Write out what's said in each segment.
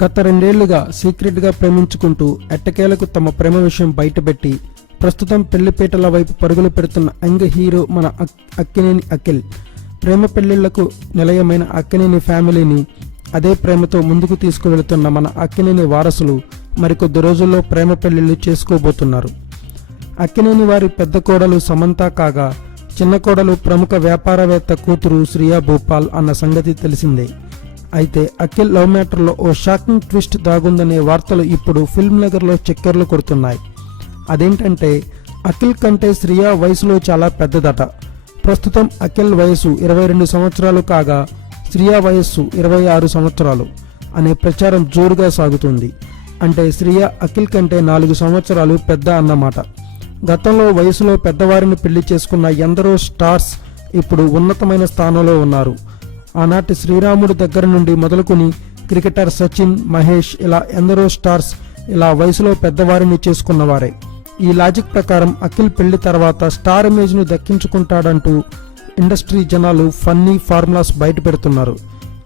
గత రెండేళ్ళుగా సీక్రెట్గా ప్రేమించుకుంటూ ఎట్టకేలకు తమ ప్రేమ విషయం బయటపెట్టి ప్రస్తుతం పెళ్ళిపీటల వైపు పరుగులు పెడుతున్న యంగ్ హీరో మన అక్కినేని అఖిల్. ప్రేమ పెళ్ళిళ్ళకు నిలయమైన అక్కినేని ఫ్యామిలీని అదే ప్రేమతో ముందుకు తీసుకువెళుతున్న మన అక్కినేని వారసులు మరికొద్ది రోజుల్లో ప్రేమ పెళ్ళిళ్ళు చేసుకోబోతున్నారు. అక్కినేని వారి పెద్ద కోడలు సమంత కాగా చిన్న కోడలు ప్రముఖ వ్యాపారవేత్త కూతురు శ్రియా భూపాల్ అన్న సంగతి తెలిసిందే. అయితే అఖిల్ లవ్ మ్యాటర్లో ఓ షాకింగ్ ట్విస్ట్ దాగుందనే వార్తలు ఇప్పుడు ఫిల్మ్ నగర్లో చక్కర్లు కొడుతున్నాయి. అదేంటంటే అఖిల్ కంటే శ్రియా వయసులో చాలా పెద్దదట. ప్రస్తుతం అఖిల్ వయసు ఇరవై రెండు సంవత్సరాలు కాగా శ్రియా వయస్సు ఇరవై ఆరు సంవత్సరాలు అనే ప్రచారం జోరుగా సాగుతుంది. అంటే శ్రియా అఖిల్ కంటే నాలుగు సంవత్సరాలు పెద్ద అన్నమాట. గతంలో వయసులో పెద్దవారిని పెళ్ళి చేసుకున్న ఎందరో స్టార్స్ ఇప్పుడు ఉన్నతమైన స్థానంలో ఉన్నారు. ఆనాటి శ్రీరాముడి దగ్గర నుండి మొదలుకొని క్రికెటర్ సచిన్ మహేష్ ఇలా ఎందరో స్టార్స్ ఇలా వయసులో పెద్దవారిని చేసుకున్నవారే. ఈ లాజిక్ ప్రకారం అఖిల్ పెళ్ళి తర్వాత స్టార్ ఇమేజ్ను దక్కించుకుంటాడంటూ ఇండస్ట్రీ జనాలు ఫన్నీ ఫార్ములాస్ బయట పెడుతున్నారు.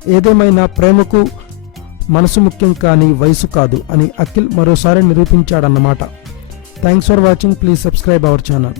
ఏదేమైనా ప్రేమకు మనసు ముఖ్యం కానీ వయసు కాదు అని అఖిల్ మరోసారి నిరూపించాడన్నమాట. Thanks for watching. Please subscribe our channel.